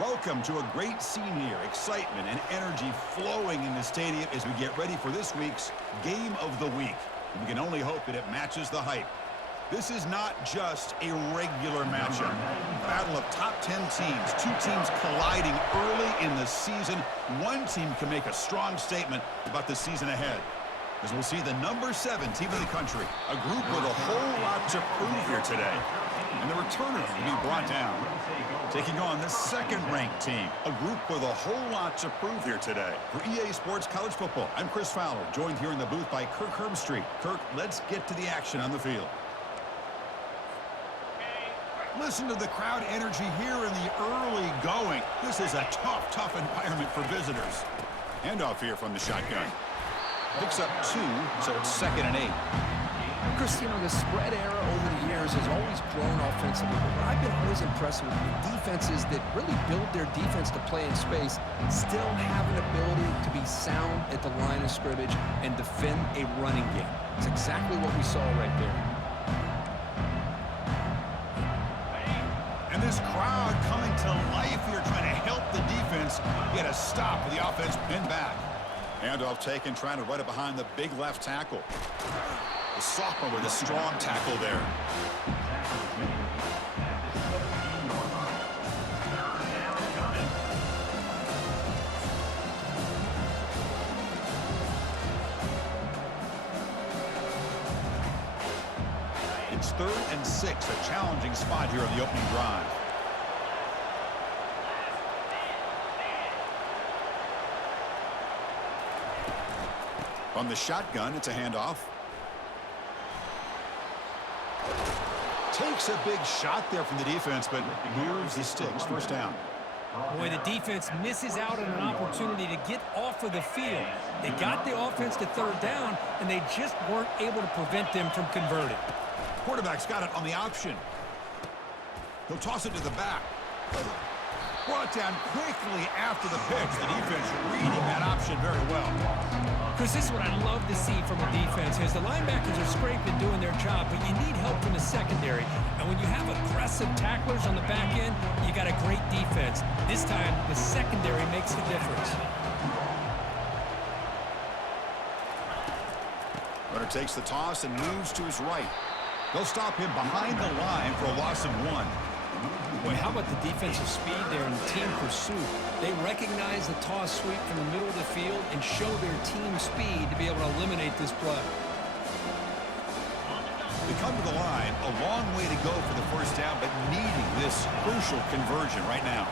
Welcome to a great scene here. Excitement and energy flowing in the stadium as we get ready for this week's Game of the Week. We can only hope that it matches the hype. This is not just a regular matchup. Battle of top 10 teams. Two teams colliding early in the season. One team can make a strong statement about the season ahead. As we'll see the number 7 team in the country. A group with a whole lot to prove here today. And the returner will be brought down. Taking on the second-ranked team. A group with a whole lot to prove here today. For EA Sports College Football, I'm Chris Fowler, joined here in the booth by Kirk Herbstreit. Kirk, let's get to the action on the field. Listen to the crowd energy here in the early going. This is a tough environment for visitors. Handoff here from the shotgun. Picks up 2, so it's 2nd and 8. Chris, the spread era over the years has always grown offensively, but what I've been always impressed with defenses that really build their defense to play in space still have an ability to be sound at the line of scrimmage and defend a running game. It's exactly what we saw right there. And this crowd coming to life here, trying to help the defense get a stop with the offense pinned back. Handoff taken, trying to run it behind the big left tackle. The sophomore with a strong tackle there. It's 3rd and 6, a challenging spot here on the opening drive. From the shotgun, it's a handoff. Takes a big shot there from the defense, but moves the sticks. First down. Boy, the defense misses out on an opportunity to get off of the field. They got the offense to 3rd down, and they just weren't able to prevent them from converting. Quarterback's got it on the option. He'll toss it to the back. Brought down quickly after the pitch. The defense reading that option very well. Chris, this is what I love to see from a defense is the linebackers are scraping doing their job, but you need help from the secondary. And when you have aggressive tacklers on the back end, you got a great defense. This time, the secondary makes the difference. Runner takes the toss and moves to his right. They'll stop him behind the line for a loss of 1. Boy, how about the defensive speed there in team pursuit? They recognize the toss sweep from the middle of the field and show their team speed to be able to eliminate this play. They come to the line, a long way to go for the first down, but needing this crucial conversion right now.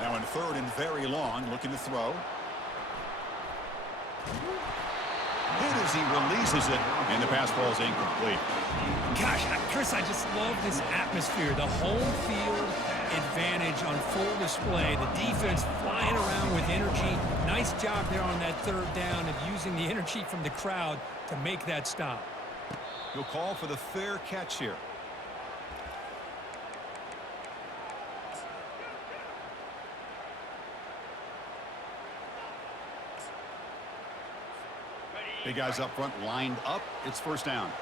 Now in 3rd and very long, looking to throw. Hit as he releases it, and the pass falls incomplete. Gosh, Chris, I just love this atmosphere. The home field advantage on full display. The defense flying around with energy. Nice job there on that 3rd down of using the energy from the crowd to make that stop. He'll call for the fair catch here. Big guys up front lined up. It's first down.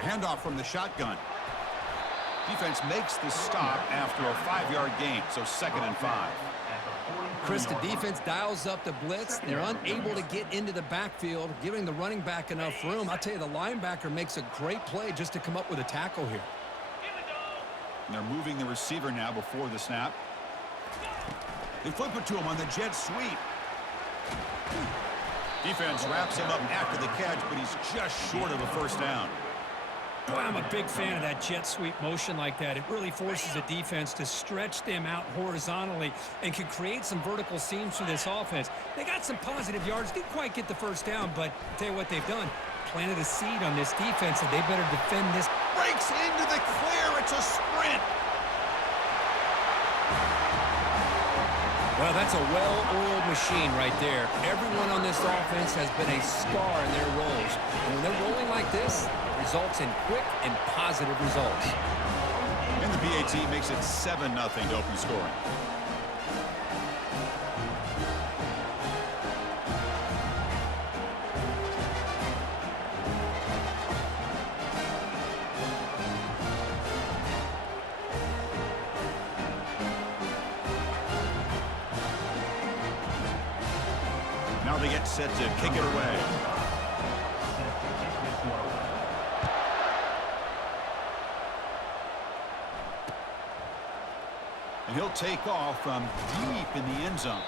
Handoff from the shotgun. Defense makes the stop after a 5-yard gain, so 2nd and 5. Chris, the defense dials up the blitz. They're unable to get into the backfield, giving the running back enough room. I'll tell you, the linebacker makes a great play just to come up with a tackle here. And they're moving the receiver now before the snap. They flip it to him on the jet sweep. Defense wraps him up after the catch, but he's just short of a first down. Boy, I'm a big fan of that jet sweep motion like that. It really forces the defense to stretch them out horizontally and can create some vertical seams for this offense. They got some positive yards. Didn't quite get the first down, but I'll tell you what they've done. Planted a seed on this defense, and they better defend this. Breaks into the clear. It's a sprint. Well, that's a well-oiled machine right there. Everyone on this offense has been a star in their roles. And when they're rolling like this, it results in quick and positive results. And the PAT makes it 7-0 to open scoring. Now they get set to kick it away. And he'll take off from deep in the end zone.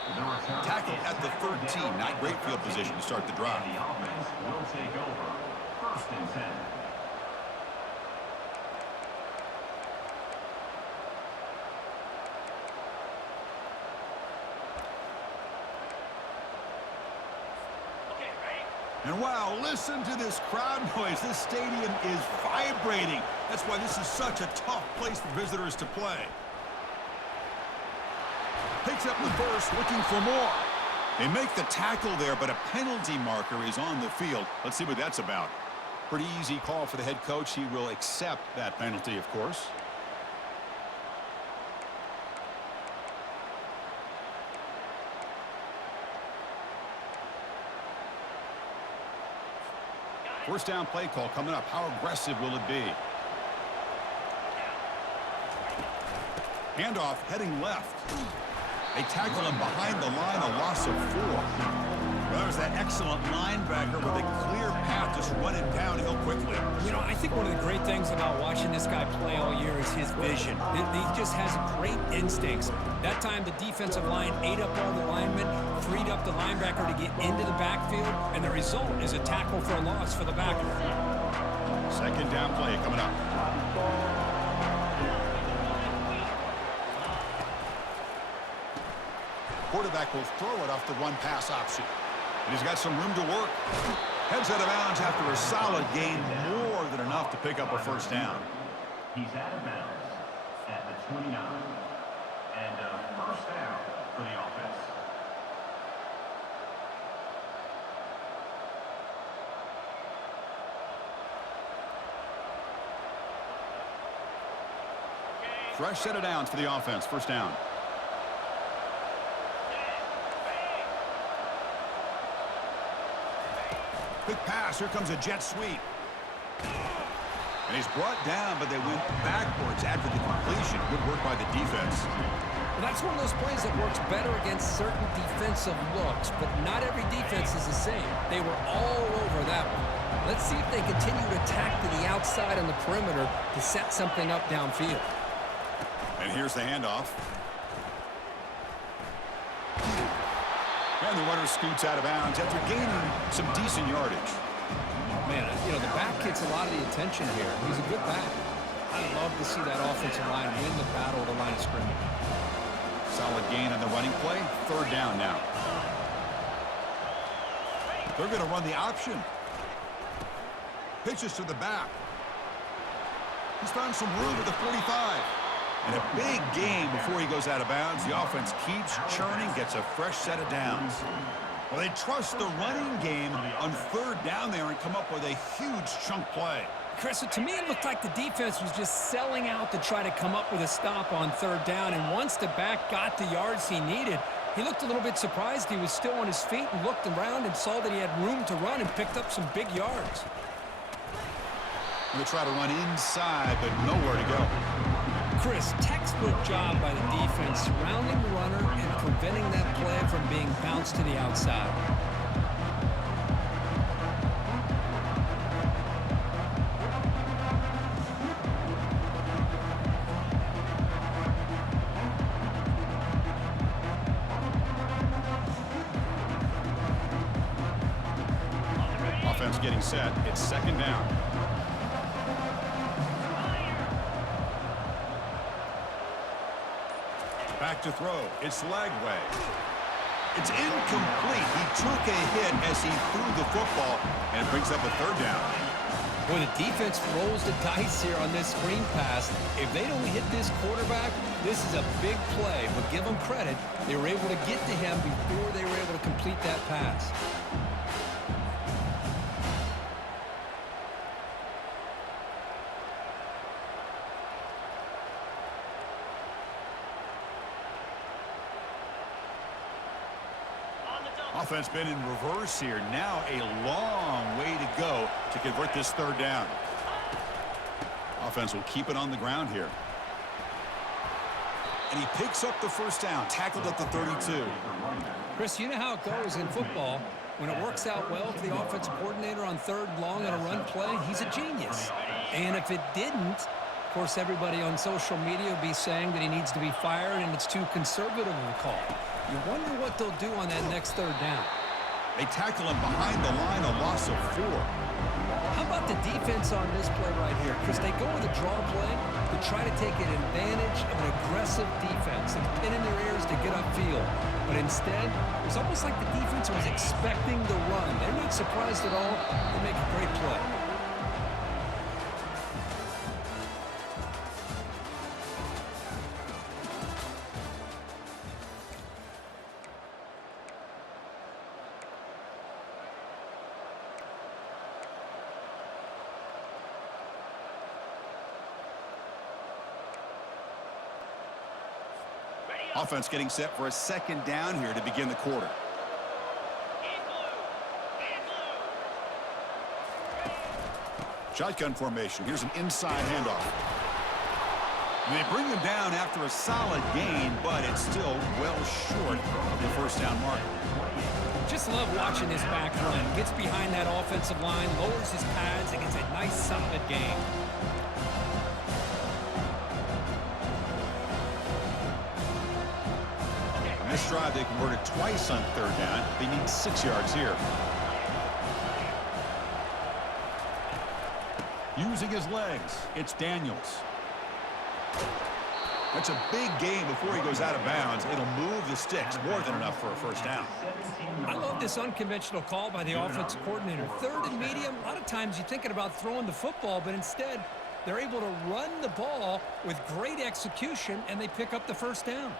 Tackle at the 13. Not great field position to start the drive. The offense will take over. 1st and 10. And wow, listen to this crowd noise. This stadium is vibrating. That's why this is such a tough place for visitors to play. Picks up the first, looking for more. They make the tackle there, but a penalty marker is on the field. Let's see what that's about. Pretty easy call for the head coach. He will accept that penalty, of course. First down play call coming up. How aggressive will it be? Handoff heading left. They tackle him behind the line, a loss of 4. Well, there's that excellent linebacker with a clear path just running downhill quickly. You know, I think one of the great things about watching this guy play all year is his vision. He just has great instincts. That time, the defensive line ate up all the linemen, freed up the linebacker to get into the backfield, and the result is a tackle for a loss for the backer. Second down play coming up. Quarterback will throw it off the run-pass option. And he's got some room to work. Heads out of bounds after a solid gain, more than enough to pick up a first down. He's out of bounds at the 29. And a first down for the offense. Fresh set of downs for the offense. First down. Quick pass. Here comes a jet sweep. And he's brought down, but they went backwards after the completion. Good work by the defense. Well, that's one of those plays that works better against certain defensive looks, but not every defense is the same. They were all over that one. Let's see if they continue to attack to the outside on the perimeter to set something up downfield. And here's the handoff. And the runner scoots out of bounds after gaining some decent yardage. Man, you know, the back gets a lot of the attention here. He's a good back. I love to see that offensive line win the battle of the line of scrimmage. Solid gain on the running play. Third down now. They're going to run the option. Pitches to the back. He's found some room at the 45. And a big gain before he goes out of bounds. The offense keeps churning, gets a fresh set of downs. Well, they trust the running game on third down there and come up with a huge chunk play. Chris, to me, it looked like the defense was just selling out to try to come up with a stop on third down. And once the back got the yards he needed, he looked a little bit surprised. He was still on his feet and looked around and saw that he had room to run and picked up some big yards. They try to run inside, but nowhere to go. Chris, textbook job by the defense surrounding the runner and preventing that play from being bounced to the outside. Offense getting set. It's second down. Back to throw. It's Lagway. It's incomplete. He took a hit as he threw the football, and it brings up a third down. Boy, the defense rolls the dice here on this screen pass. If they don't hit this quarterback, this is a big play. But give them credit. They were able to get to him before they were able to complete that pass. Offense been in reverse here. Now a long way to go to convert this third down. Offense will keep it on the ground here. And he picks up the first down, tackled at the 32. Chris, you know how it goes in football. When it works out well for the offensive coordinator on third and long on a run play, he's a genius. And if it didn't, of course, everybody on social media will be saying that he needs to be fired and it's too conservative of a call. You wonder what they'll do on that next third down. They tackle him behind the line, a loss of 4. How about the defense on this play right here? Chris, they go with a draw play to try to take an advantage of an aggressive defense and pin in their ears to get upfield. But instead, it was almost like the defense was expecting the run. They're not surprised at all. They make a great play. Offense getting set for a second down here to begin the quarter. Shotgun formation. Here's an inside handoff. And they bring him down after a solid gain, but it's still well short of the first down marker. Just love watching this back run. Gets behind that offensive line, lowers his pads, and gets a nice solid gain. This drive, they converted twice on third down. They need 6 yards here. Using his legs, it's Daniels. That's a big gain before he goes out of bounds. It'll move the sticks, more than enough for a first down. I love this unconventional call by the offensive coordinator. Third and medium, a lot of times you're thinking about throwing the football, but instead they're able to run the ball with great execution, and they pick up the first down.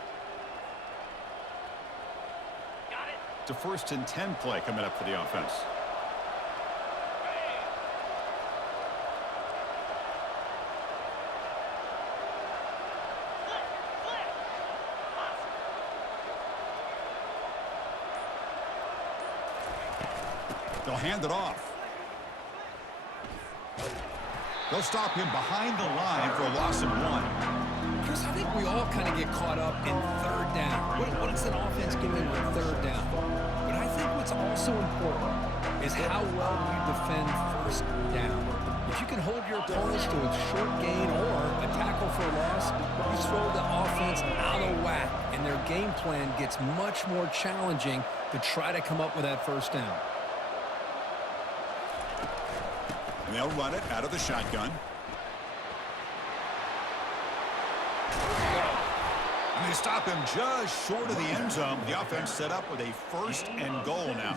It's a 1st and 10 play coming up for the offense. They'll hand it off. They'll stop him behind the line for a loss of 1. Chris, I think we all kind of get caught up in third down. What is an offense doing on third down? But I think what's also important is how well you defend first down. If you can hold your opponents to a short gain or a tackle for a loss, you throw the offense out of whack, and their game plan gets much more challenging to try to come up with that first down. And they'll run it out of the shotgun. And they stop him just short of the end zone. The offense set up with a 1st and goal now.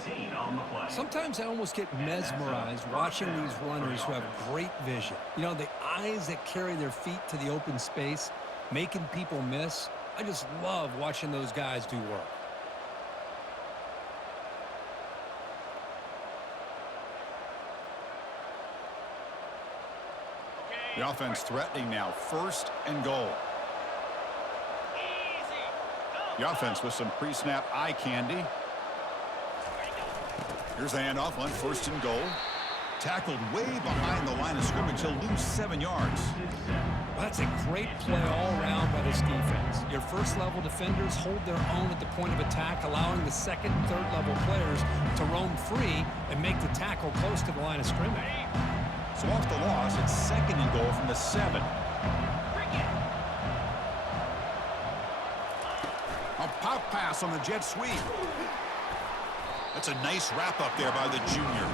Sometimes I almost get mesmerized watching these runners who have great vision. You know, the eyes that carry their feet to the open space, making people miss. I just love watching those guys do work. The offense threatening now, 1st and goal. The offense with some pre-snap eye candy. Here's the handoff on 1st and goal. Tackled way behind the line of scrimmage. He'll lose 7 yards. Well, that's a great play all around by this defense. Your first-level defenders hold their own at the point of attack, allowing the second and third-level players to roam free and make the tackle close to the line of scrimmage. So off the loss, it's 2nd and goal from the 7. A pop pass on the jet sweep. That's a nice wrap-up there by the junior.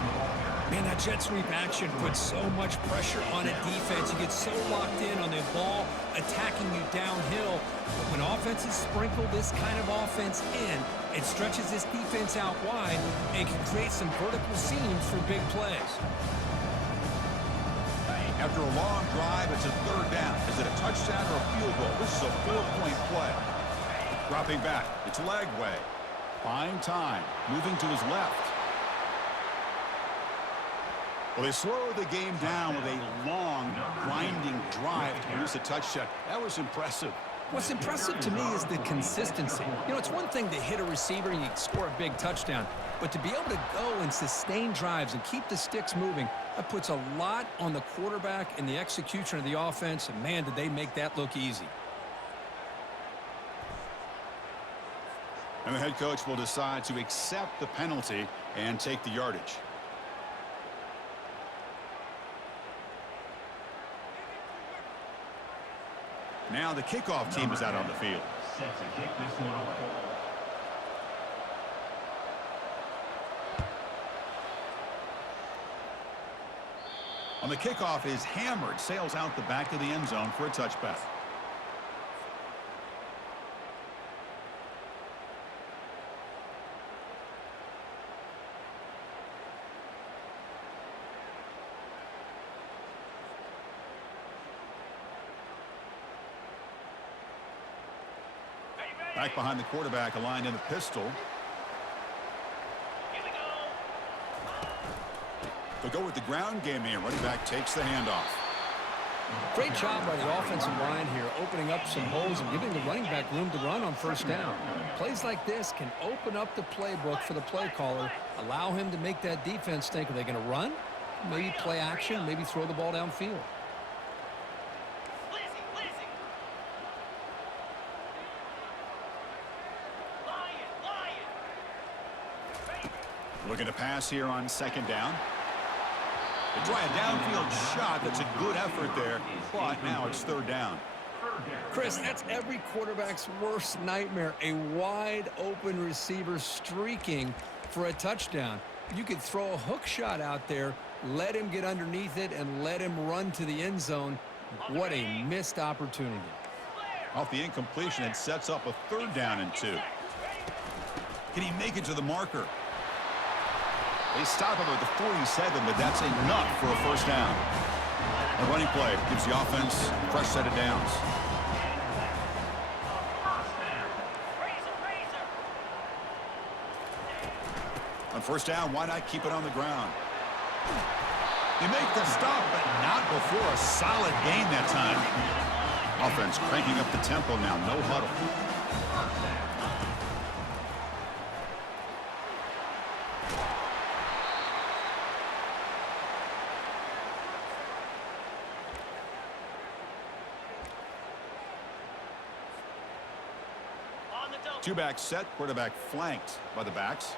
Man, that jet sweep action puts so much pressure on a defense. You get so locked in on the ball attacking you downhill. But when offenses sprinkle this kind of offense in, it stretches this defense out wide and can create some vertical seams for big plays. After a long drive, it's a third down. Is it a touchdown or a field goal? This is a 4-point play. Dropping back. It's leg way. Buying time. Moving to his left. Well, they slow the game down with a long, grinding drive to produce a touchdown. That was impressive. What's impressive to me is the consistency. You know, it's one thing to hit a receiver and you score a big touchdown, but to be able to go and sustain drives and keep the sticks moving, that puts a lot on the quarterback and the execution of the offense, and man, did they make that look easy. And the head coach will decide to accept the penalty and take the yardage. Now the kickoff team is out on the field. Set to kick this one away. On the kickoff is hammered, sails out the back of the end zone for a touchback. Back behind the quarterback, aligned in the pistol. They'll go with the ground game here. Running back takes the handoff. Great job by the offensive line here, opening up some holes and giving the running back room to run on first down. Plays like this can open up the playbook for the play caller, allow him to make that defense think, are they going to run? Maybe play action, maybe throw the ball downfield. Looking to pass here on second down. They try a downfield shot. That's a good effort there, but now it's third down. Chris, that's every quarterback's worst nightmare, a wide open receiver streaking for a touchdown. You could throw a hook shot out there, let him get underneath it, and let him run to the end zone. What a missed opportunity. Off the incompletion, it sets up a third down and 2. Can he make it to the marker? They stop him at the 47, but that's enough for a first down. A running play gives the offense a fresh set of downs. On first down, why not keep it on the ground? They make the stop, but not before a solid gain that time. Offense cranking up the tempo now, no huddle. Two-back set, quarterback flanked by the backs.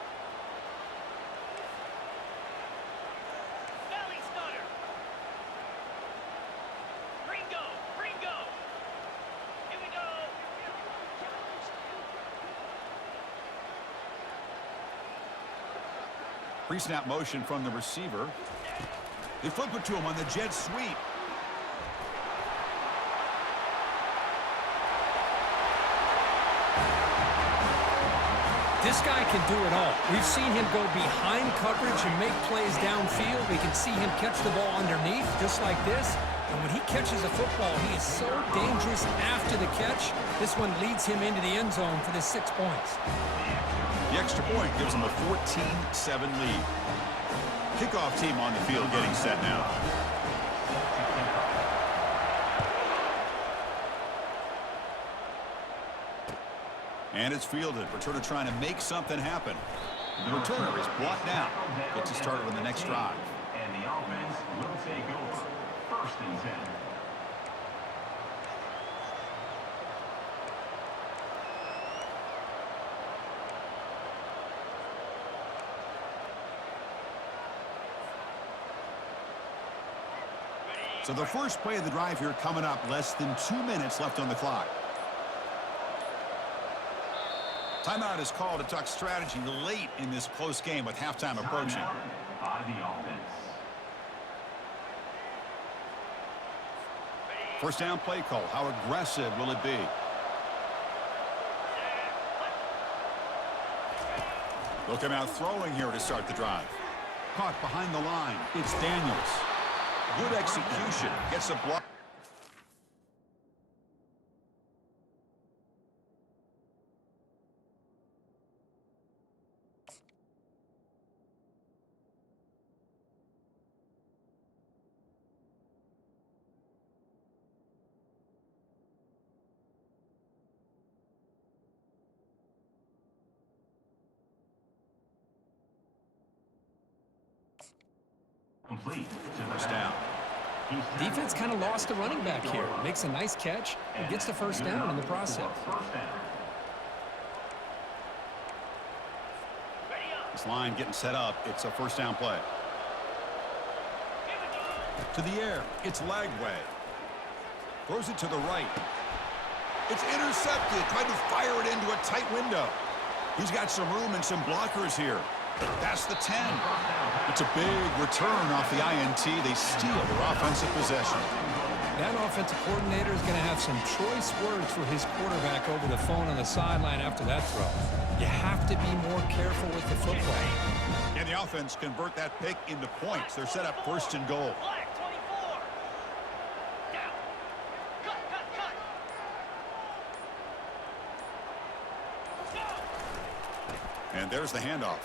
Belly stunner. Ringo, Ringo. Here we go. Pre-snap motion from the receiver. They flip it to him on the jet sweep. This guy can do it all. We've seen him go behind coverage and make plays downfield. We can see him catch the ball underneath, just like this. And when he catches a football, he is so dangerous after the catch. This one leads him into the end zone for the 6 points. The extra point gives them a 14-7 lead. Kickoff team on the field getting set now. And it's fielded. Returner trying to make something happen. The returner is blocked down. Gets us started on the next drive. And the offense will take over. First and 10. So the first play of the drive here coming up. Less than 2 minutes left on the clock. Timeout is called to talk strategy late in this close game with halftime approaching. By the offense. First down play call. How aggressive will it be? They'll come out throwing here to start the drive. Caught behind the line. It's Daniels. Good execution. Gets a block. Complete to the First down. Defense kind of lost the running back here. Makes a nice catch and gets the first down in the process. First down. Ready up. This line getting set up. It's a first down play. Here we go. To the air. It's Lagway. Throws it to the right. It's intercepted. Tried to fire it into a tight window. He's got some room and some blockers here. That's the 10. It's a big return off the INT. They steal their offensive possession. That offensive coordinator is going to have some choice words for his quarterback over the phone on the sideline after that throw. You have to be more careful with the football. Can the offense convert that pick into points? They're set up first and goal. Flag 24. Down. Cut, cut, cut. Go. And there's the handoff.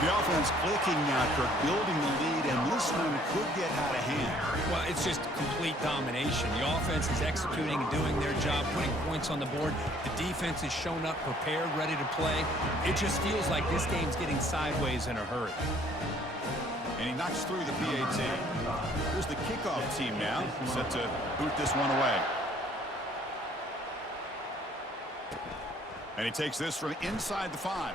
The offense clicking now, Kirk, building the lead, and this one could get out of hand. Well, it's just complete domination. The offense is executing and doing their job, putting points on the board. The defense has shown up, prepared, ready to play. It just feels like this game's getting sideways in a hurry. And he knocks through the PAT. Here's the kickoff team now, set to boot this one away. And he takes this from inside the 5.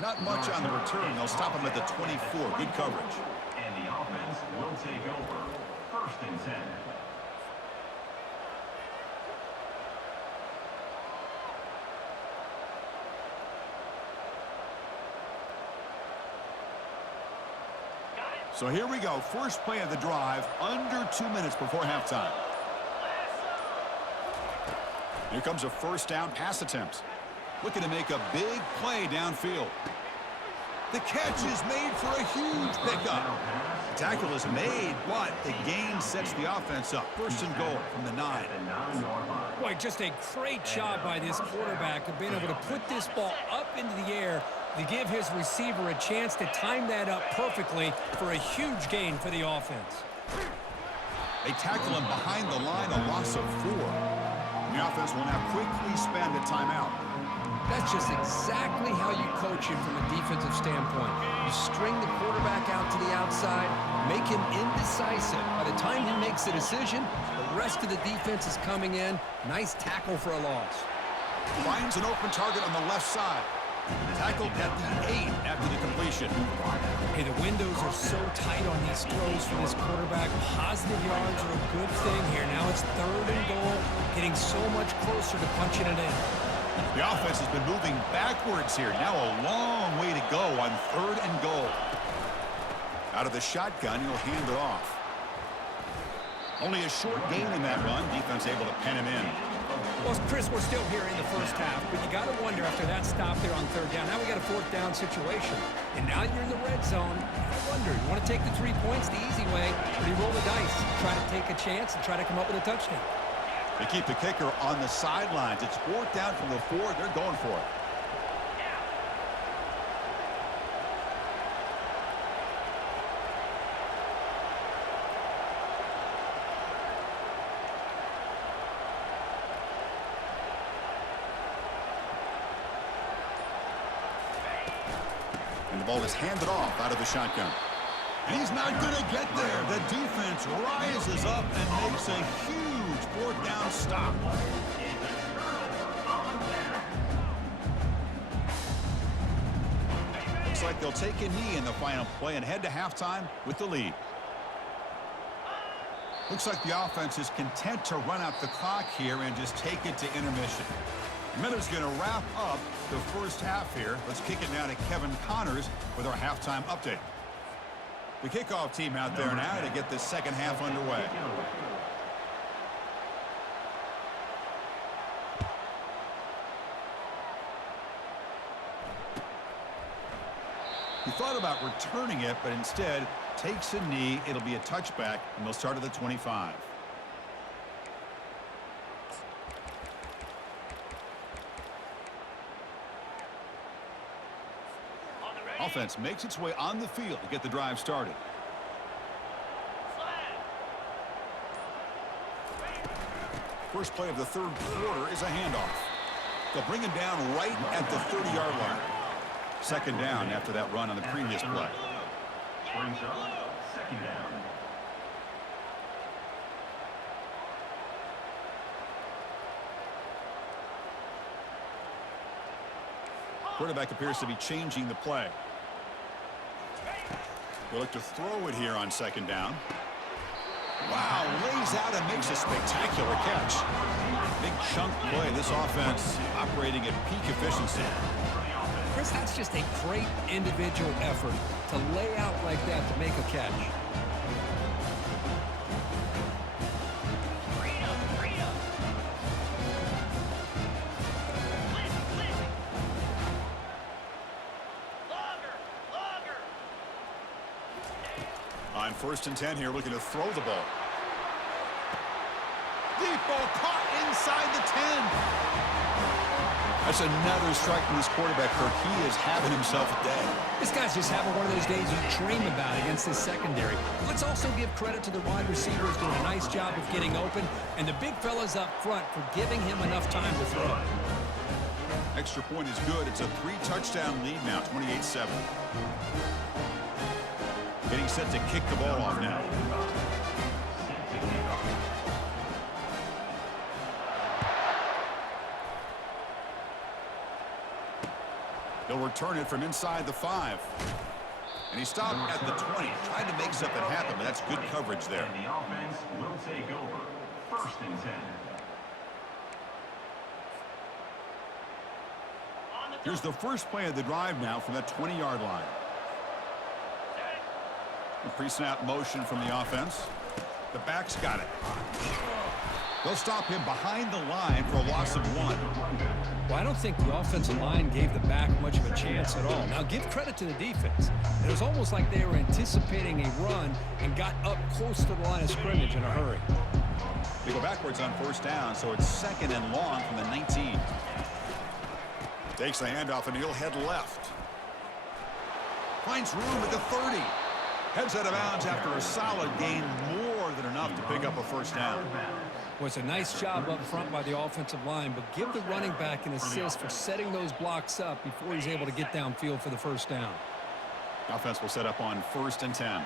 Not much on the return. They'll stop him at the 24. Good coverage. And the offense will take over. First and 10. So here we go. First play of the drive, under 2 minutes before halftime. Here comes a first down pass attempt. Looking to make a big play downfield. The catch is made for a huge pickup. The tackle is made, but the gain sets the offense up. First and goal from the 9. Boy, just a great job by this quarterback of being able to put this ball up into the air to give his receiver a chance to time that up perfectly for a huge gain for the offense. They tackle him behind the line, a loss of 4. The offense will now quickly spend a timeout. That's just exactly how you coach him from a defensive standpoint. You string the quarterback out to the outside, make him indecisive. By the time he makes a decision, the rest of the defense is coming in. Nice tackle for a loss. Finds an open target on the left side. Tackled at the 8 after the completion. Hey, the windows are so tight on these throws for this quarterback. Positive yards are a good thing here. Now it's 3rd and goal, getting so much closer to punching it in. The offense has been moving backwards here. Now a long way to go on 3rd and goal. Out of the shotgun, he'll hand it off. Only a short gain in that run. Defense able to pen him in. Well, Chris, we're still here in the first half, but you got to wonder after that stop there on 3rd down. Now we got a 4th down situation. And now you're in the red zone. I wonder, you want to take the 3 points the easy way, or do you roll the dice, try to take a chance and try to come up with a touchdown? They keep the kicker on the sidelines. It's 4th down from the 4. They're going for it. And the ball is handed off out of the shotgun. And he's not going to get there. The defense rises up and makes a huge 4th down stop. Looks like they'll take a knee in the final play and head to halftime with the lead. Looks like the offense is content to run out the clock here and just take it to intermission. Miller's going to wrap up the first half here. Let's kick it now to Kevin Connors with our halftime update. The kickoff team out there now to get the second half underway. thought about returning it, but instead takes a knee. It'll be a touchback, and they'll start at the 25. On the ready. Offense makes its way on the field to get the drive started. Flag. First play of the third quarter is a handoff. They'll bring him down right at the 30-yard line. Second down after that run on the previous play. Brings up second down. Quarterback appears to be changing the play. They'll look to throw it here on second down. Wow, lays out and makes a spectacular catch. Big chunk play. This offense operating at peak efficiency. Chris, that's just a great individual effort to lay out like that to make a catch. Freedom. Listen. Longer. On 1st and 10 here, looking to throw the ball. Deep ball caught inside the 10. That's another strike from this quarterback, Kirk. He is having himself a day. This guy's just having one of those days you dream about against this secondary. Let's also give credit to the wide receivers doing a nice job of getting open, and the big fellas up front for giving him enough time to throw. Extra point is good. It's a 3-touchdown lead now, 28-7. Getting set to kick the ball off now. He'll return it from inside the 5. And he stopped at the 20. Tried to make something happen, but that's good coverage there. And the offense will take over. 1st and 10. Here's the first play of the drive now from that 20-yard line. A pre-snap motion from the offense. The back's got it. They'll stop him behind the line for a loss of 1. Well, I don't think the offensive line gave the back much of a chance at all. Now, give credit to the defense. It was almost like they were anticipating a run and got up close to the line of scrimmage in a hurry. They go backwards on 1st down, so it's 2nd and long from the 19. Takes the handoff, and he'll head left. Finds room at the 30. Heads out of bounds after a solid gain, more than enough to pick up a 1st down. Well, it's a nice job up front by the offensive line, but give the running back an assist for setting those blocks up before he's able to get downfield for the 1st down. Offense will set up on 1st and 10.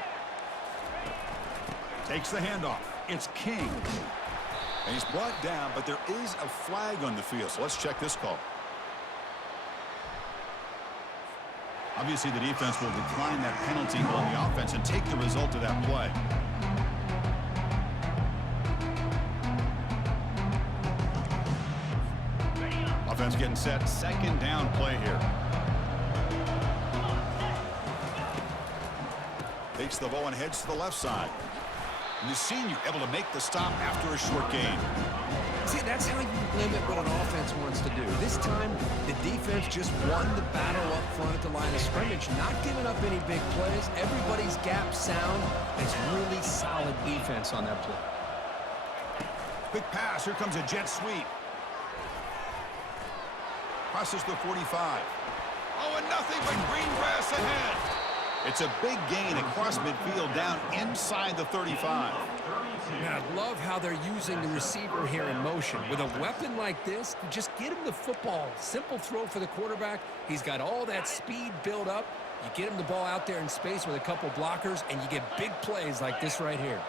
Takes the handoff. It's King. And he's brought down, but there is a flag on the field, so let's check this call. Obviously, the defense will decline that penalty on the offense and take the result of that play. Offense getting set. 2nd down play here. Takes the ball and heads to the left side. And the senior able to make the stop after a short gain. See, that's how you limit what an offense wants to do. This time, the defense just won the battle up front at the line of scrimmage, not giving up any big plays. Everybody's gap sound. It's really solid defense on that play. Quick pass. Here comes a jet sweep. Crosses the 45. Oh, and nothing but green grass ahead. It's a big gain across midfield down inside the 35. Man, I love how they're using the receiver here in motion. With a weapon like this, you just get him the football. Simple throw for the quarterback. He's got all that speed built up. You get him the ball out there in space with a couple blockers, and you get big plays like this right here.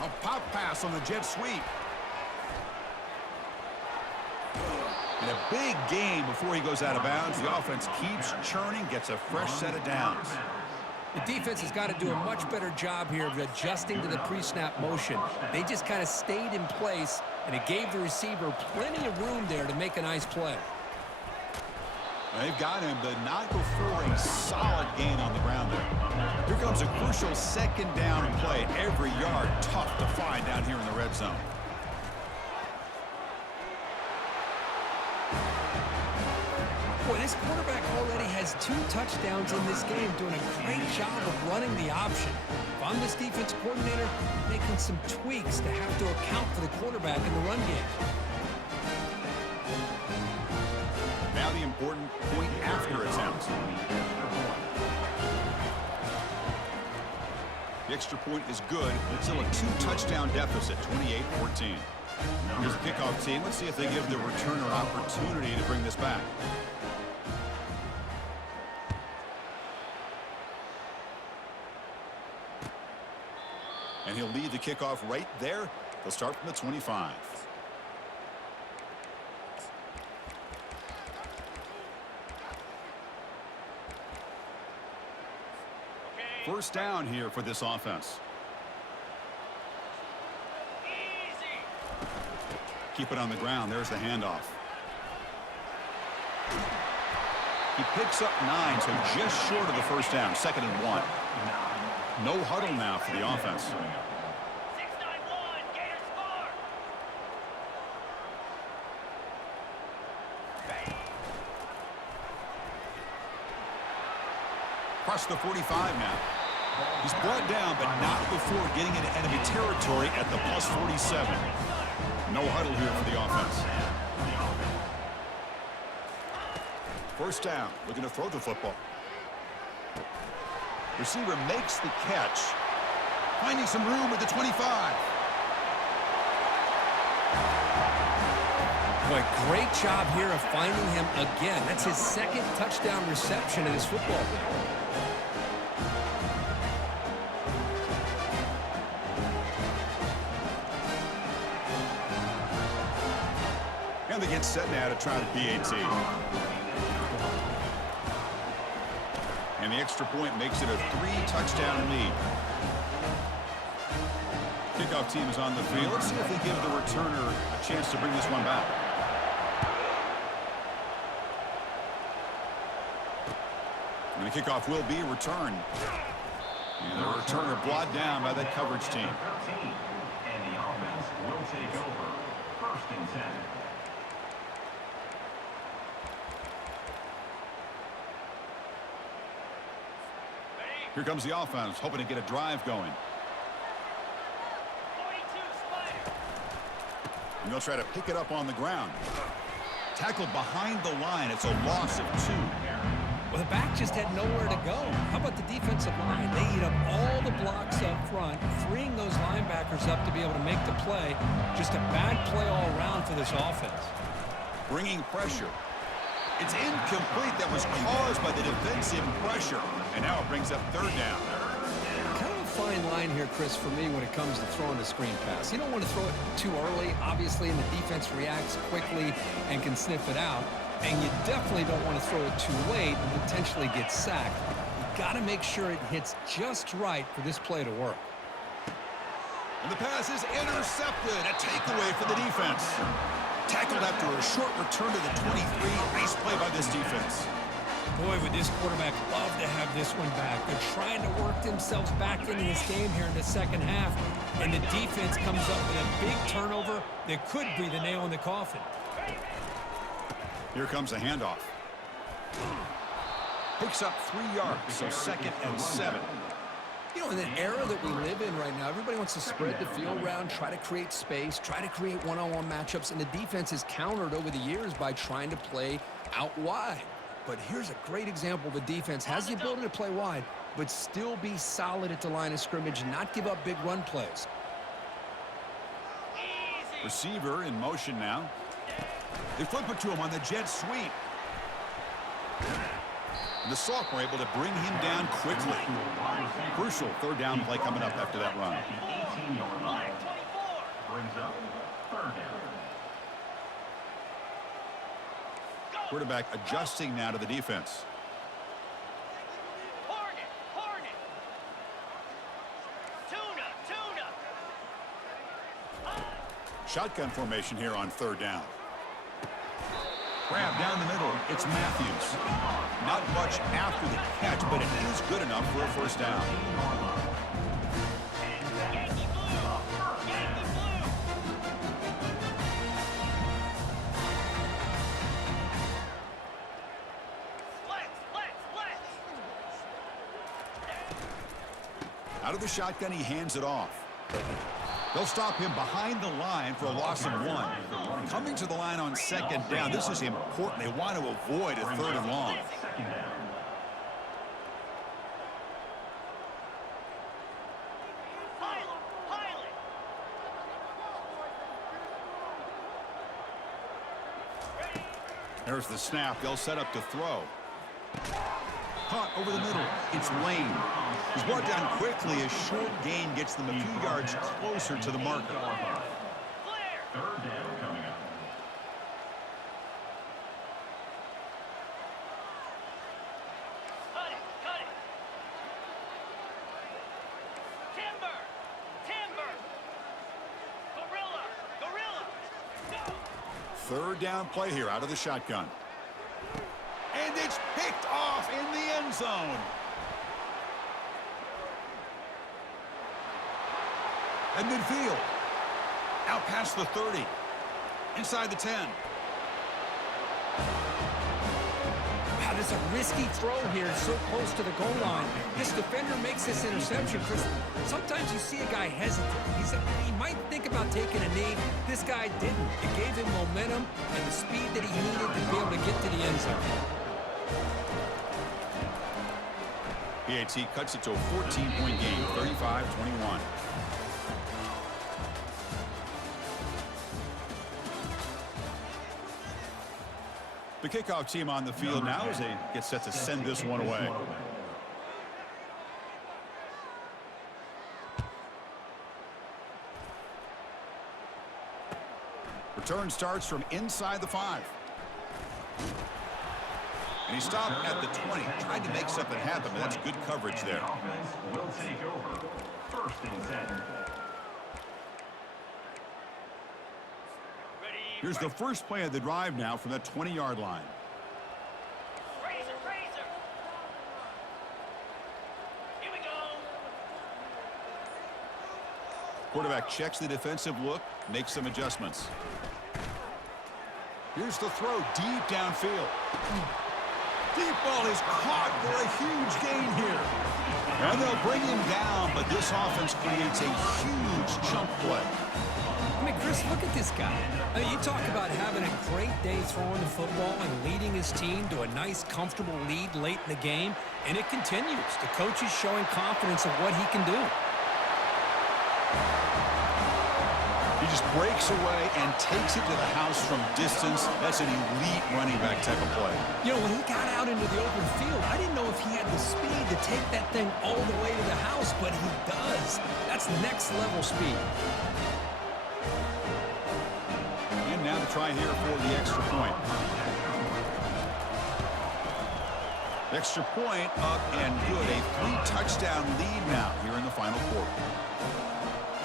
A pop pass on the jet sweep. And a big gain before he goes out of bounds. The offense keeps churning, gets a fresh set of downs. The defense has got to do a much better job here of adjusting to the pre-snap motion. They just kind of stayed in place, and it gave the receiver plenty of room there to make a nice play. They've got him, but not before a solid gain on the ground there. Here comes a crucial 2nd down play. Every yard tough to find down here in the red zone. Boy, this quarterback already has 2 touchdowns in this game, doing a great job of running the option. If I'm this defense coordinator, making some tweaks to have to account for the quarterback in the run game. Now the important point after attempt. The extra point is good. It's still a 2-touchdown deficit, 28-14. Here's the kickoff team. Let's see if they give the returner opportunity to bring this back. And he'll lead the kickoff right there. They'll start from the 25. First down here for this offense. Keep it on the ground. There's the handoff. He picks up 9, so just short of the first down. 2nd and 1. No huddle now for the offense. 6-9-1, Gators score. Across the 45 now. He's brought down, but not before getting into enemy territory at the plus 47. No huddle here for the offense. First down, looking to throw the football. Receiver makes the catch, finding some room at the 25. Boy, great job here of finding him again. That's his 2nd touchdown reception in this football game. And they get set now to try the PAT. And the extra point makes it a 3-touchdown lead. Kickoff team is on the field. Let's see if they give the returner a chance to bring this one back. And the kickoff will be returned. And the returner brought down by that coverage team. And the offense will take over. 1st and 10. Here comes the offense, hoping to get a drive going. 42 Spider. And they'll try to pick it up on the ground. Tackled behind the line. It's a loss of 2. Well, the back just had nowhere to go. How about the defensive line? They eat up all the blocks up front, freeing those linebackers up to be able to make the play. Just a bad play all around for this offense. Bringing pressure. It's incomplete. That was caused by the defensive pressure. And now it brings up 3rd down. Kind of a fine line here, Chris, for me when it comes to throwing a screen pass. You don't want to throw it too early, obviously, and the defense reacts quickly and can sniff it out. And you definitely don't want to throw it too late and potentially get sacked. You got to make sure it hits just right for this play to work. And the pass is intercepted. A takeaway for the defense. Tackled after a short return to the 23. Nice play by this defense. Boy, would this quarterback love to have this one back. They're trying to work themselves back into this game here in the 2nd half, and the defense comes up with a big turnover that could be the nail in the coffin. Here comes a handoff. Picks up 3 yards, so 2nd and 7. You know, in the era that we live in right now, everybody wants to spread the field around, try to create space, try to create one-on-one matchups, and the defense has countered over the years by trying to play out wide. But here's a great example. The defense has the ability to play wide, but still be solid at the line of scrimmage and not give up big run plays. Receiver in motion now. They flip it to him on the jet sweep. And the sophomore able to bring him down quickly. Crucial 3rd down play coming up after that run. 18-yard line. Brings up 3rd down. Quarterback adjusting now to the defense. Hornet. Tuna. Shotgun formation here on 3rd down. Grab down the middle. It's Matthews. Not much after the catch, but it is good enough for a 1st down. Yankee blue. Yankee blue. Out of the shotgun, he hands it off. They'll stop him behind the line for a loss of 1. Coming to the line on second down, this is important. They want to avoid a 3rd and long. Second down. Pilot. There's the snap. They'll set up to throw. Caught over the middle. It's Lane. He's brought down quickly. A short gain gets them a few yards closer to the marker. Clear. Third down coming up. Cut it. Timber. Gorilla. Go. 3rd down play here out of the shotgun. And it's picked off in the end zone. At midfield. Out past the 30. Inside the 10. Wow, there's a risky throw here so close to the goal line. This defender makes this interception, Chris. Sometimes you see a guy hesitate. He might think about taking a knee. This guy didn't. It gave him momentum and the speed that he needed to be able to get to the end zone. PAT cuts it to a 14-point game, 35-21. The kickoff team on the field now as they get set to send this one away. Return starts from inside the 5. And he stopped at the 20. Tried to make something happen, but that's good coverage there. The offense will take over. 1st and 10. Here's the first play of the drive now from that 20-yard line. Razor. Here we go. Quarterback checks the defensive look, makes some adjustments. Here's the throw deep downfield. Deep ball is caught for a huge gain here. And they'll bring him down, but this offense creates a huge chunk play. I mean, Chris, look at this guy. I mean, you talk about having a great day throwing the football and leading his team to a nice, comfortable lead late in the game, and it continues. The coach is showing confidence of what he can do. He just breaks away and takes it to the house from distance. That's an elite running back type of play. You know, when he got out into the open field, I didn't know if he had the speed to take that thing all the way to the house, but he does. That's next-level speed. And now to try here for the extra point. Extra point up and good. A 3-touchdown lead now here in the final quarter.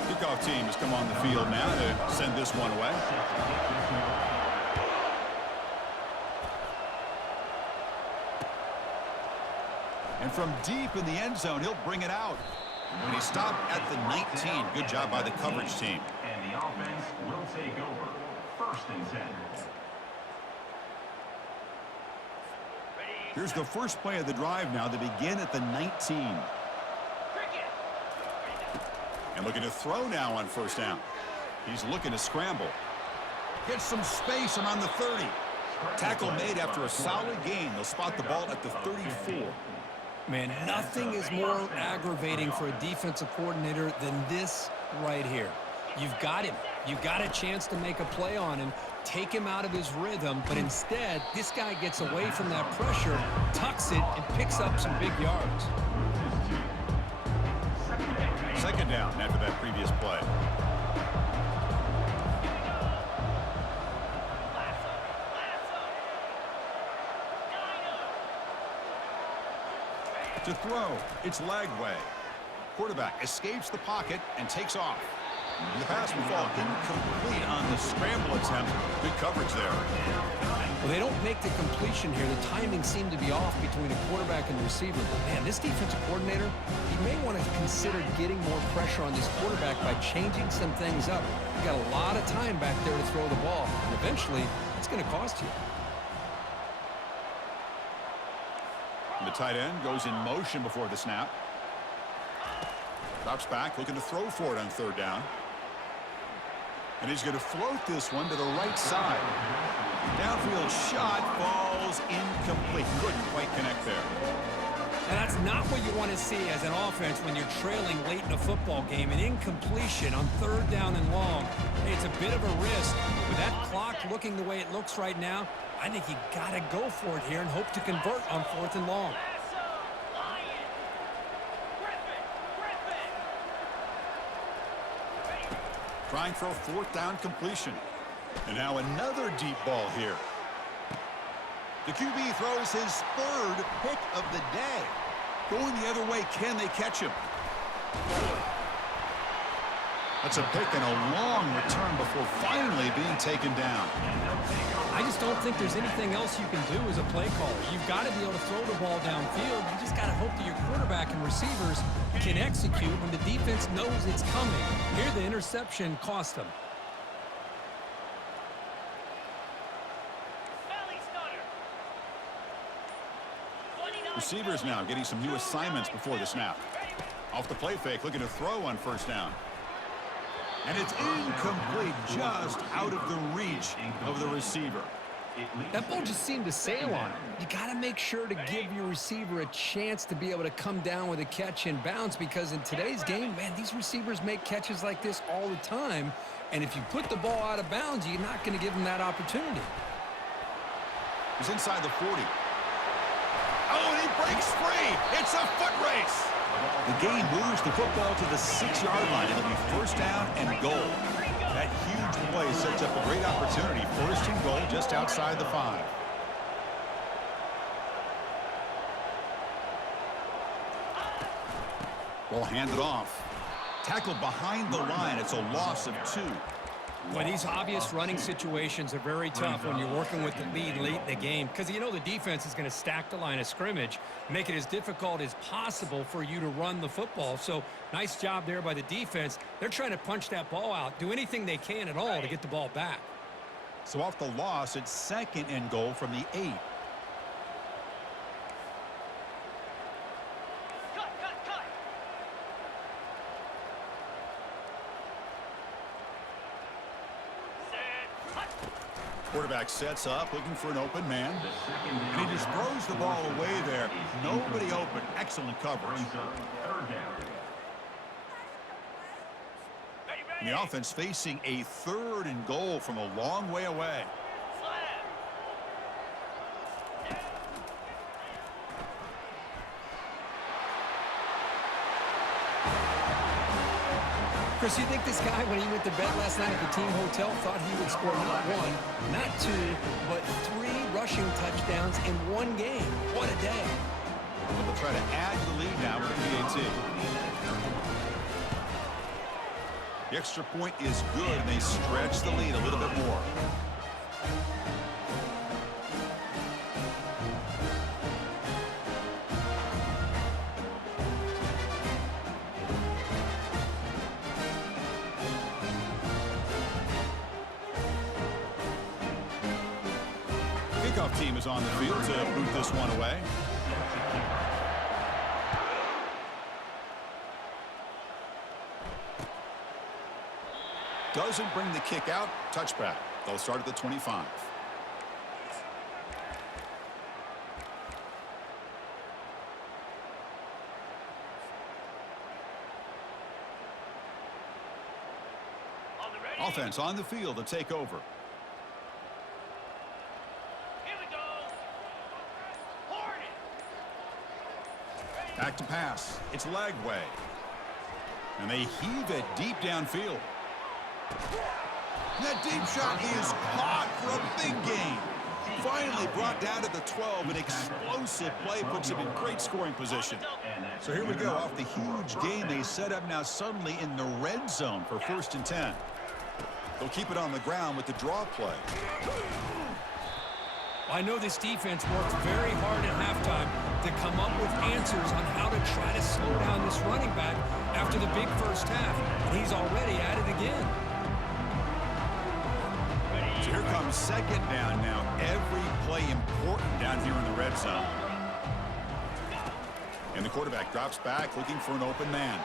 Kickoff team has come on the field now to send this one away. And from deep in the end zone, he'll bring it out. And he stopped at the 19. Good job by the coverage team. And the offense will take over. 1st and 10. Here's the first play of the drive now to begin at the 19. And looking to throw now on 1st down. He's looking to scramble. Gets some space around the 30. Tackle made after a solid gain. They'll spot the ball at the 34. Man, nothing is more aggravating for a defensive coordinator than this right here. You've got him. You've got a chance to make a play on him, take him out of his rhythm, but instead, this guy gets away from that pressure, tucks it, and picks up some big yards. 2nd down after that previous play. To throw, it's Lagway. Quarterback escapes the pocket and takes off. The pass will fall incomplete on the scramble attempt. Good coverage there. Well, they don't make the completion here. The timing seemed to be off between a quarterback and the receiver. Man, this defensive coordinator, he may want to consider getting more pressure on this quarterback by changing some things up. You got a lot of time back there to throw the ball, and eventually, it's going to cost you. The tight end goes in motion before the snap. Drops back, looking to throw for it on third down. And he's going to float this one to the right side. Downfield shot falls incomplete. Couldn't quite connect there. And that's not what you want to see as an offense when you're trailing late in a football game. An incompletion on third down and long. It's a bit of a risk. With that clock looking the way it looks right now, I think you got to go for it here and hope to convert on fourth and long. Trying for a fourth down completion. And now another deep ball here. The QB throws his third pick of the day. Going the other way, can they catch him? That's a pick and a long return before finally being taken down. I just don't think there's anything else you can do as a play caller. You've got to be able to throw the ball downfield. You just got to hope that your quarterback and receivers can execute when the defense knows it's coming. Here, the interception cost them. Receivers now getting some new assignments before the snap. Off the play fake, looking to throw on first down. And it's incomplete, just out of the reach of the receiver. That ball just seemed to sail on him. You got to make sure to give your receiver a chance to be able to come down with a catch and bounce, because in today's game, man, these receivers make catches like this all the time. And if you put the ball out of bounds, you're not going to give them that opportunity. He's inside the 40. Oh, and he breaks free. It's a foot race. The game moves the football to the 6-yard line. It'll be first down and goal. That huge play sets up a great opportunity. First and goal just outside the 5. Ball handed off. Tackled behind the line. It's a loss of 2. Well, these obvious running situations are very tough when you're working with the lead late in the game, because you know the defense is going to stack the line of scrimmage, make it as difficult as possible for you to run the football. So nice job there by the defense. They're trying to punch that ball out, do anything they can at all to get the ball back. So off the loss, it's second and goal from the 8. Quarterback sets up, looking for an open man. And he just throws the ball away there. Nobody open. Excellent coverage. And the offense facing a third and goal from a long way away. Chris, you think this guy, when he went to bed last night at the team hotel, thought he would score not 1, not 2, but 3 rushing touchdowns in one game? What a day. They'll try to add to the lead now with the PAT. The extra point is good, and they stretch the lead a little bit more. Kickoff team is on the field to boot this one away. Doesn't bring the kick out. Touchback. They'll start at the 25. Offense on the field to take over. Back to pass. It's Lagway. And they heave it deep downfield. That deep shot is caught for a big gain. Finally brought down to the 12. An explosive play puts him in great scoring position. So here we go. Off the huge gain they set up now suddenly in the red zone for 1st and 10. They'll keep it on the ground with the draw play. I know this defense worked very hard at halftime to come up with answers on how to try to slow down this running back after the big first half. And he's already at it again. So here comes second down now. Every play important down here in the red zone. And the quarterback drops back looking for an open man.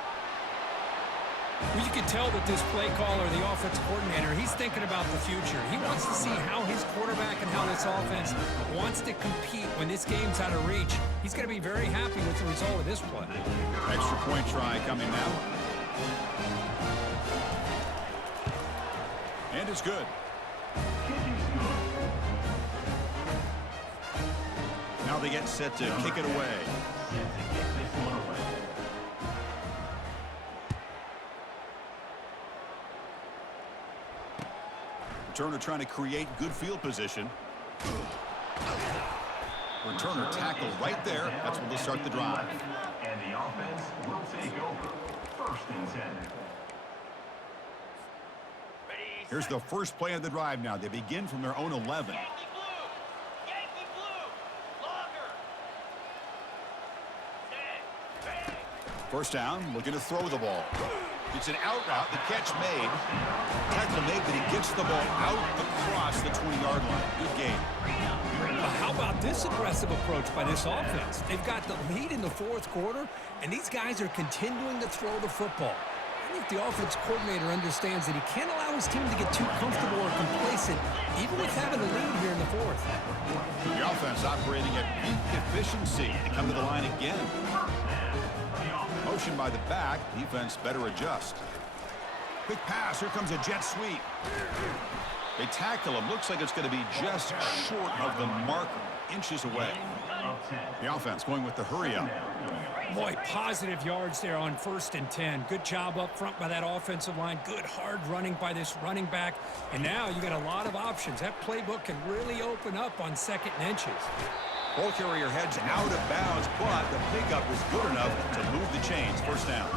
Well, you can tell that this play caller, the offensive coordinator, he's thinking about the future. He wants to see how his quarterback and how this offense wants to compete when this game's out of reach. He's going to be very happy with the result of this play. Extra point try coming now. And it's good. Now they get set to kick it away. Returner trying to create good field position. Returner tackle right there. That's when they'll start the drive. And the offense will take over. 1st and 10. Here's the first play of the drive now. They begin from their own 11. Yankee blue! Yankee blue! Longer! Set! Bang! First down, looking to throw the ball. It's an out route, the catch made. Tackle made, but he gets the ball out across the 20-yard line. Good game. How about this aggressive approach by this offense? They've got the lead in the 4th quarter, and these guys are continuing to throw the football. I think the offense coordinator understands that he can't allow his team to get too comfortable or complacent, even with having a lead here in the 4th. The offense operating at peak efficiency. They come to the line again. Motion by the back. Defense better adjust. Quick pass. Here comes a jet sweep. They tackle him. Looks like it's going to be just short of the marker. Inches away. The offense going with the hurry up. Boy, positive yards there on 1st and 10. Good job up front by that offensive line. Good hard running by this running back. And now you got a lot of options. That playbook can really open up on 2nd and inches. Ball carrier heads out of bounds, but the pickup is good enough to move the chains. First down.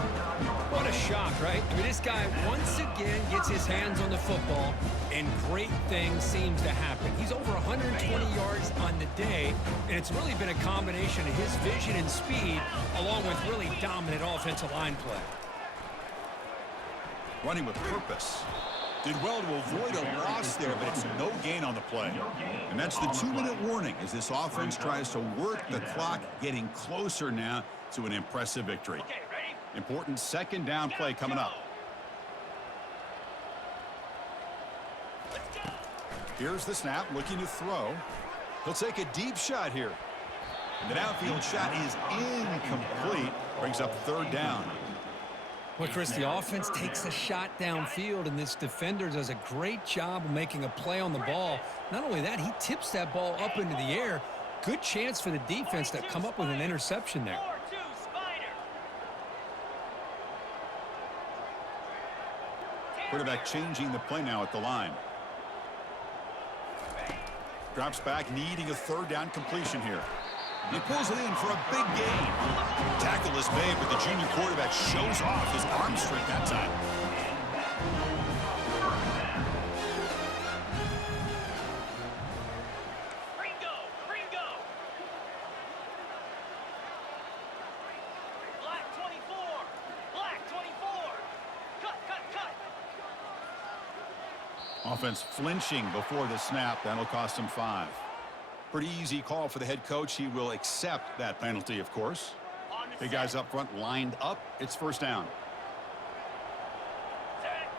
What a shock, right? I mean, this guy once again gets his hands on the football, and great things seems to happen. He's over 120 yards on the day, and it's really been a combination of his vision and speed, along with really dominant offensive line play. Running with purpose. Did well to avoid a loss there, but it's no gain on the play. And that's the 2-minute warning as this offense tries to work the clock, getting closer now to an impressive victory. Okay, ready? Important 2nd down play coming up. Let's go! Here's the snap, looking to throw. He'll take a deep shot here. And the downfield shot is incomplete. Brings up 3rd down. Well, Chris, the offense takes a shot downfield, and this defender does a great job of making a play on the ball. Not only that, he tips that ball up into the air. Good chance for the defense to come up with an interception there. 4-2 Spider! Quarterback changing the play now at the line. Drops back, needing a 3rd down completion here. He pulls it in for a big gain. Tackle is made, but the junior quarterback shows off his arm strength that time. Ringo! Ringo! Black 24! Black 24! Cut, cut, cut! Offense flinching before the snap. That'll cost him 5. Pretty easy call for the head coach. He will accept that penalty, of course. Big guys up front lined up. It's 1st down. Set!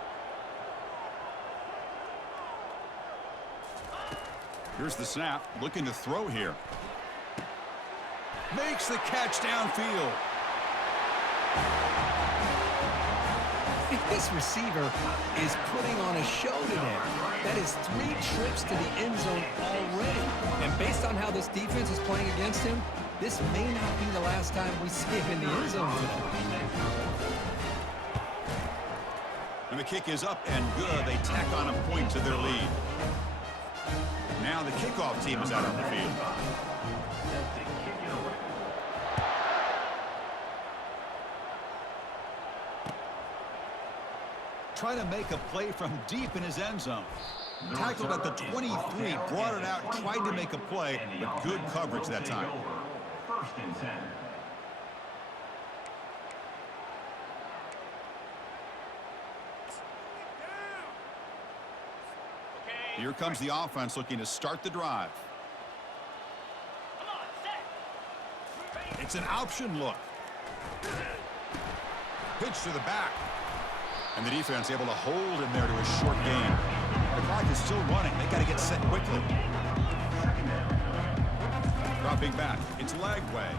Here's the snap. Looking to throw here. Makes the catch downfield. This receiver is putting on a show today. That is 3 trips to the end zone already. And based on how this defense is playing against him, this may not be the last time we see him in the end zone today. And the kick is up and good. They tack on a point to their lead. Now the kickoff team is out on the field. Try to make a play from deep in his end zone. Tackled at the 23, brought it out, tried to make a play, but good coverage that time. 1st and 10. Okay. Here comes the offense looking to start the drive. Come on, set! It's an option look. Pitch to the back. And the defense able to hold him there to a short gain. The clock is still running. They got to get set quickly. Dropping back. It's Lagway.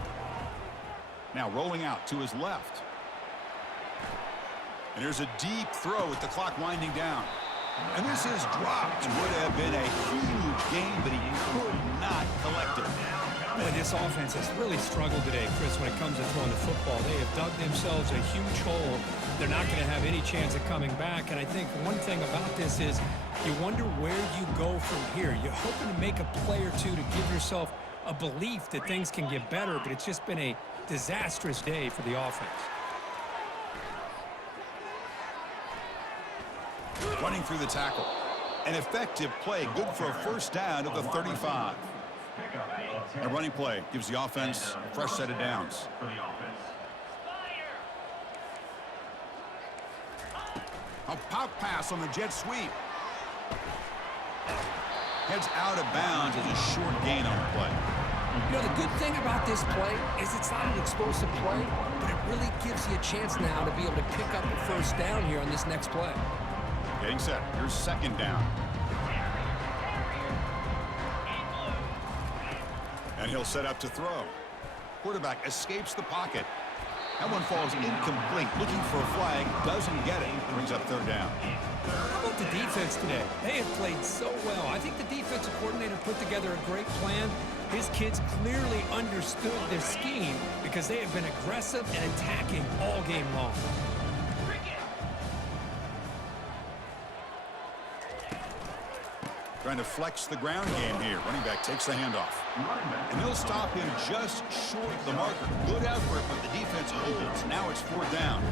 Now rolling out to his left. And there's a deep throw with the clock winding down. And this is dropped. Would have been a huge gain, but he could not collect it. Boy, this offense has really struggled today, Chris, when it comes to throwing the football. They have dug themselves a huge hole. They're not going to have any chance of coming back. And I think one thing about this is you wonder where you go from here. You're hoping to make a play or two to give yourself a belief that things can get better, but it's just been a disastrous day for the offense. Running through the tackle. An effective play, good for a first down of the 35. A running play gives the offense a fresh set of downs. A pop pass on the jet sweep. Heads out of bounds as a short gain on the play. You know, the good thing about this play is it's not an explosive play, but it really gives you a chance now to be able to pick up a first down here on this next play. Getting set. Here's second down. And he'll set up to throw. Quarterback escapes the pocket. That one falls incomplete. Looking for a flag. Doesn't get it. Brings up third down. How about the defense today? They have played so well. I think the defensive coordinator put together a great plan. His kids clearly understood their scheme because they have been aggressive and attacking all game long. Trying to flex the ground game here. Running back takes the handoff. And they'll stop him just short of the marker. Good effort, but the defense holds. Now it's fourth down.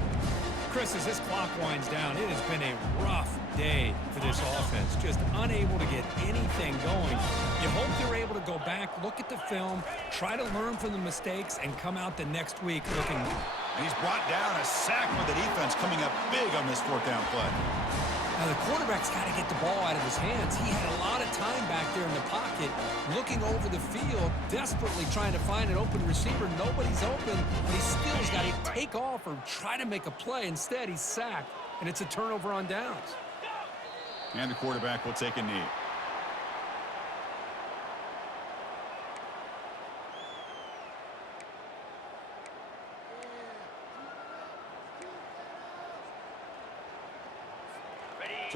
Chris, as this clock winds down, it has been a rough day for this offense. Just unable to get anything going. You hope they're able to go back, look at the film, try to learn from the mistakes, and come out the next week looking. And he's brought down a sack with the defense coming up big on this fourth down play. Now, the quarterback's got to get the ball out of his hands. He had a lot of time back there in the pocket, looking over the field, desperately trying to find an open receiver. Nobody's open, but he still's got to take off or try to make a play. Instead, he's sacked, and it's a turnover on downs. And the quarterback will take a knee.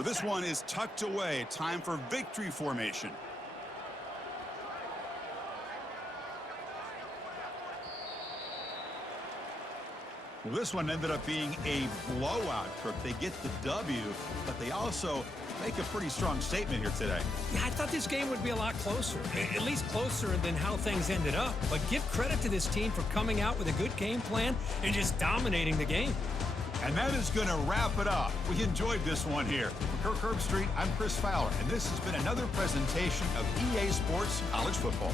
So this one is tucked away. Time for victory formation. Well, this one ended up being a blowout trip. They get the W, but they also make a pretty strong statement here today. Yeah, I thought this game would be a lot closer, at least closer than how things ended up. But give credit to this team for coming out with a good game plan and just dominating the game. And that is going to wrap it up. We enjoyed this one here. For Kirk Herbstreit, I'm Chris Fowler, and this has been another presentation of EA Sports College Football.